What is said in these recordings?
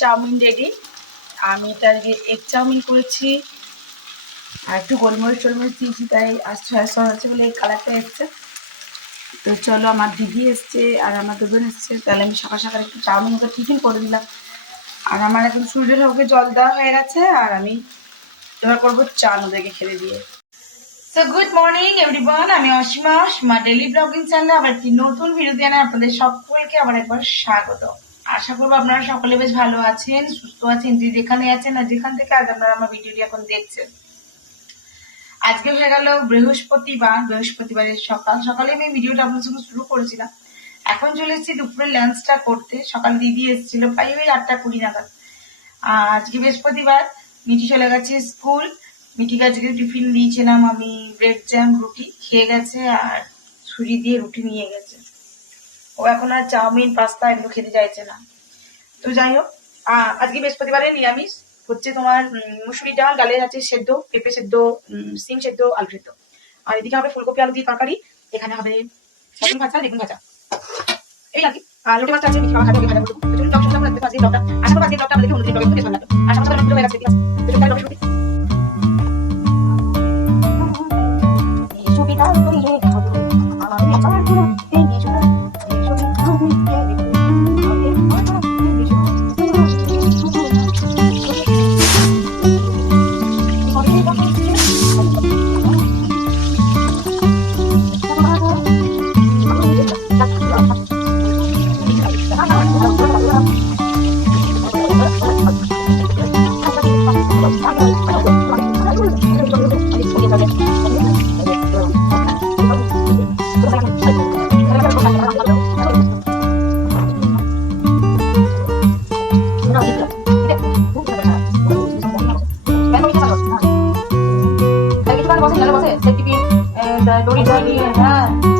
Chowmein ready আমি আজকে egg chowmein করেছি। আর একটু গোলমরিচ টোলমরিচ দিয়েছি, তাই আর সয়া আছে বলে এই কালারটা এসছে। তো চলো, আমার দিদি এসছে আর আমার দুজন এসছে। তাহলে আমি সকাল সকাল একটু চাউমিন ওকে টিফিন করে দিলাম। আর আমার এখন সূর্যের ওকে জল দেওয়া হয়ে গেছে আর আমি এবার করব চা ওদেরকে খেলে দিয়ে। সো গুড মর্নিং এভরিওয়ান আমি অসীমা অসীমা ডেলি ব্লগিং চ্যানেলে আবার একটি নতুন ভিডিও দিয়ে আপনাদের সকলকে আবার একবার স্বাগত আশা করব আপনারা সকলে বেশ ভালো আছেন, সুস্থ আছেন, যে যেখানে আছেন আর যেখান থেকে আজ আপনারা আমার ভিডিওটি এখন দেখছেন। আজকে হয়ে গেল বৃহস্পতিবার, বৃহস্পতিবারের সকাল। সকালে আমি ভিডিওটা আপনার সঙ্গে শুরু করেছিলাম। এখন চলে এসেছি দুপুরে লাঞ্চটা করতে। সকাল দিদি এসেছিল প্রায় ওই আটটা কুড়ি নাগাদ। আজকে বৃহস্পতিবার মিটি চলে গেছে স্কুল। মিটিকে আজকে টিফিন দিয়েছিলাম আমি ব্রেড জ্যাম রুটি। খেয়ে গেছে আর ছুরি দিয়ে রুটি নিয়ে গেছে। ও এখন আর চাউমিন, পাস্তা এগুলো খেতে চাইছে না। তো যাই হোক আজকে বৃহস্পতিবারে নিরামিষ। হচ্ছে তোমার মুসুরি ডাল, ডালের আছে সেদ্ধ, পেঁপে সেদ্ধ সিম সেদ্ধ, আলু সেদ্ধ। আর এদিকে হবে ফুলকপি, আলু দিয়ে তরকারি। এখানে হবে ভাজা, বেগুন ভাজা। এই আর কি। আর খাওয়া খাবে ভাজা করব। তো চলুন ব্লগ শুরু করব আজকে ব্লগটা আশা আজকে লাগবে। আশা তাহলে ব্লগ শুরু করি। দড়ি ধরিয়ে হ্যাঁ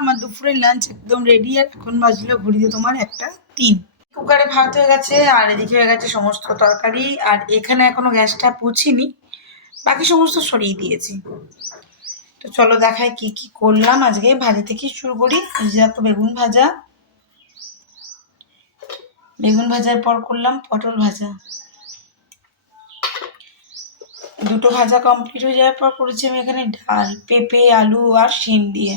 আমার দুপুরের লাঞ্চ একদম রেডি আর এখন বাজলো ঘুরিয়ে তোমার একটা তিন। কুকারে ভাত হয়ে গেছে, আর এদিকে হয়ে গেছে সমস্ত তরকারি, আর এখানে এখনও গ্যাসটা পুছিনি, বাকি সমস্ত সরিয়ে দিয়েছি। তো চলো দেখাই কি কি করলাম আজকে। ভাজি থেকে শুরু করি একটা বেগুন ভাজা। বেগুন ভাজার পর করলাম পটল ভাজা। দুটো ভাজা কমপ্লিট হয়ে যাওয়ার পর করেছি আমি এখানে ডাল, পেঁপে, আলু আর শিম দিয়ে।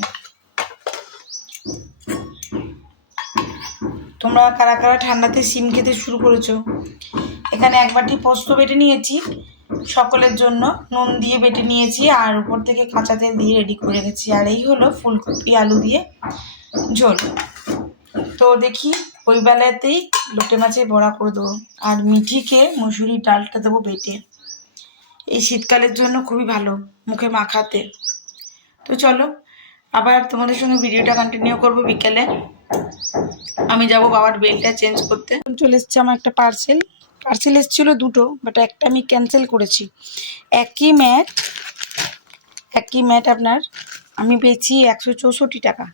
তোমরা কারা কারা ঠান্ডাতে সিম খেতে শুরু করেছ? এখানে এক বাটি পোস্ত বেটে নিয়েছি, সকলের জন্য। নুন দিয়ে বেটে নিয়েছি, আর উপর থেকে কাঁচা তেল দিয়ে রেডি করে রেখেছি। আর এই হলো ফুলকপি, আলু দিয়ে ঝোল। তো দেখি, ওই বেলাতেই লোটে মাছের বড়া করে দেবো। আর মিঠিকে মুসুরির ডালটা দেবো বেটে। এই শীতকালের জন্য খুবই ভালো, মুখে মাখাতে। তো চলো, আবার তোমাদের সঙ্গে ভিডিওটা কন্টিনিউ করব বিকেলে। আমি যাব বাবার বেলটা চেঞ্জ করতে। চলে এসছে আমার একটা পার্সেল পার্সেল এসেছিল দুটো বাট একটা আমি ক্যান্সেল করেছি। একই ম্যাট একই ম্যাট আপনার আমি পেয়েছি একশো চৌষট্টি টাকা।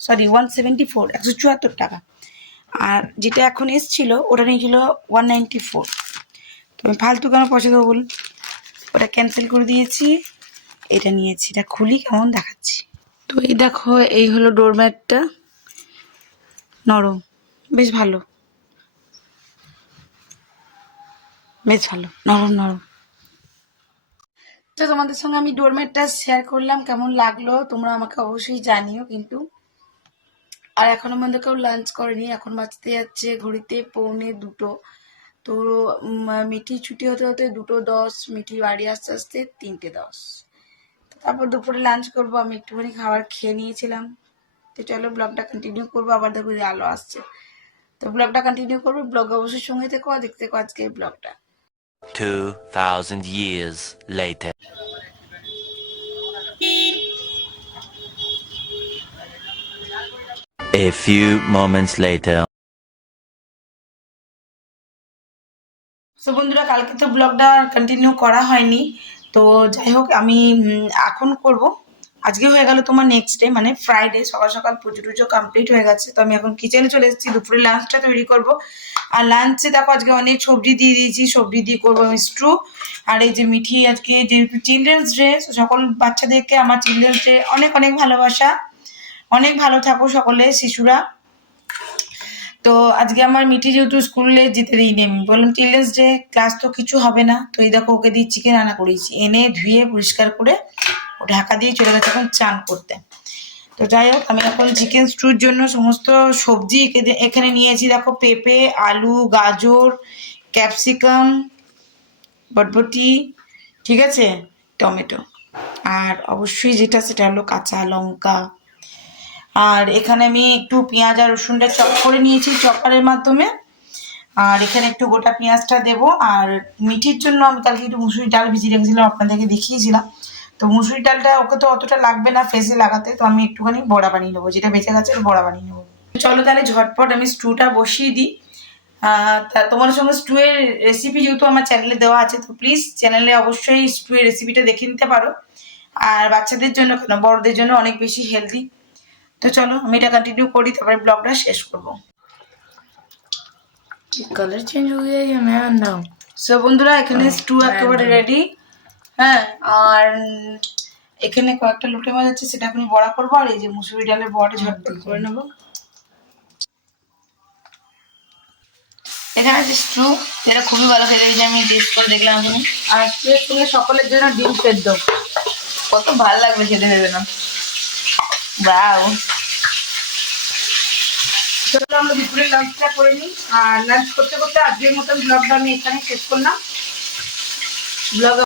সরি ওয়ান সেভেন্টি ফোর একশো চুয়াত্তর টাকা। আর যেটা এখন এসছিল ওটা নিয়েছিল ওয়ান নাইনটি ফোর তো আমি ফালতু কেন পছন্দ দেবো বলুন? ওটা ক্যান্সেল করে দিয়েছি এটা নিয়েছি। এটা খুলি কেমন দেখাচ্ছি। তো এই দেখো এই হলো ডোরম্যাটটা নরম। বেশ ভালো। বেশ ভালো। নরম নরম। তো তোমাদের সঙ্গে আমি ডোরম্যাটটা শেয়ার করলাম, কেমন লাগল তোমরা আমাকে অবশ্যই জানিও কিন্তু। আর এখনও মধ্যে কেউ লাঞ্চ করেনি, এখন বাঁচতে যাচ্ছে ঘড়িতে পৌনে দুটো। তো মিঠি ছুটি হতে হতে দুটো দশ, মিঠি বাড়ি আসতে আসতে তিনটে দশ। তারপর দুপুরে লাঞ্চ করব, আমি একটুখানি খাবার খেয়ে নিয়েছিলাম। তো চলো ব্লগটা কন্টিনিউ করব আবার দেখো আলো আসছে তো ব্লগটা কন্টিনিউ করব ব্লগ অবশ্যই সঙ্গে থেকো দেখতে থেকো আজকে এই ব্লগটা 2,000 years later. A few moments later. তো বন্ধুরা কালকে তো ব্লগটা কন্টিনিউ করা হয়নি তো যাই হোক আমি এখন করব আজকে হয়ে গেল তোমার নেক্সট ডে মানে ফ্রাইডে সকাল সকাল পুজো টুজো কমপ্লিট হয়ে গেছে। তো আমি এখন কিচেনে চলে এসেছি, দুপুরে লাঞ্চটা তৈরি করব। আর লাঞ্চে দেখো আজকে অনেক সবজি দিয়ে দিয়েছি, সবজি দিয়ে করব আমি স্ট্রু আর এই যে মিঠি আজকে যেহেতু চিলড্রেন্স ডে সকল বাচ্চাদেরকে আমার চিলড্রেন্স ডে অনেক অনেক ভালোবাসা। অনেক ভালো থাকো সকলে, শিশুরা। তো আজকে আমার মিঠি যেহেতু স্কুলে যেতে দিইনি আমি, বললাম চিলড্রেন্স ডে ক্লাস তো কিছু হবে না। তো এই দেখো ওকে দিয়ে চিকেন রান্না করেছি এনে ধুয়ে পরিষ্কার করে ও ঢাকা দিয়ে চলে গেছে এখন চান করতে। তো যাই হোক, আমি এখন চিকেন স্টুর জন্য সমস্ত সবজি এখানে- নিয়েছি, দেখো পেঁপে, আলু, গাজর ক্যাপসিকাম বটবটি, ঠিক আছে? টমেটো। আর অবশ্যই যেটা সেটা হলো কাঁচা লঙ্কা। আর এখানে আমি একটু পেঁয়াজ আর রসুনটা চপ করে নিয়েছি চপারের মাধ্যমে। আর এখানে একটু গোটা পেঁয়াজটা দেবো। আর মিঠির জন্য আমি কালকে একটু মুসুরি ডাল ভিজিয়ে রেখেছিলাম, আপনাদেরকে দেখিয়েছিলাম। তো মুসুরি ডালটা ওকে তো অতটা লাগবে না ফেসে লাগাতে তো আমি একটুখানি বড়া বানিয়ে নেব। যেটা বেঁচে গেছে বড়া বানিয়ে নেব। চলো তাহলে ঝটপট আমি স্টুটা বসিয়ে দিই। তা তোমার সঙ্গে স্টুয়ের রেসিপি যেহেতু আমার চ্যানেলে দেওয়া আছে তো প্লিজ চ্যানেলে অবশ্যই স্টুয়ের রেসিপিটা দেখে নিতে পারো। আর বাচ্চাদের জন্য কেন? বড়দের জন্য অনেক বেশি হেলদি তো চলো আমি এটা কন্টিনিউ করি তারপরে ব্লগটা শেষ করব। কালার চেঞ্জ হয়ে যায় সো বন্ধুরা এখানে স্টু একেবারে রেডি হ্যাঁ আর এখানে কয়েকটা লোটে মাছ আছে সেটা আমি বড়া করব আর এই যে মুসুরি ডালের বড়া ঝটপট করে নেব। এখানে আছে স্টু যেটা খুবই ভালো খেতে গেছে আমি টেস্ট করে দেখলাম এখন। আর স্টুয়ের সঙ্গে সকলের জন্য ডিম সেদ্ধ। কত ভালো লাগবে খেতে ভেবে না বাও চলো আমরা দুপুরে লাঞ্চটা করে নিই। আর লাঞ্চ করতে করতে আজকের মতন ব্লগটা আমি এখানে শেষ করলাম। ব্লগ